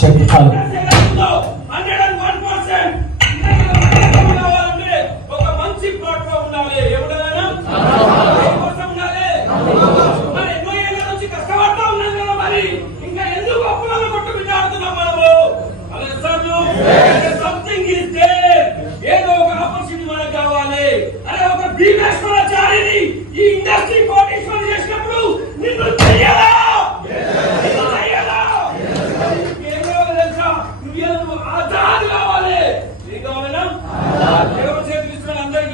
చెప్పాలి. ఒక మంచి ప్లాట్ఫామ్ ఉండాలి. ఎవరైనా మరి ఎన్నో ఏళ్ళ నుంచి కష్టపడతా ఉన్నాం కదా, మరి ఇంకా ఎందుకు అప్పులలో కొట్టుకుంటున్నాం మనము? Something is there. ఏదో ఒక ఆపర్చునిటీ మనకు కావాలి. అరే ఒక భీమేశ్వరాచార్యని ఈ ఇండస్ట్రీ కోటీశ్వర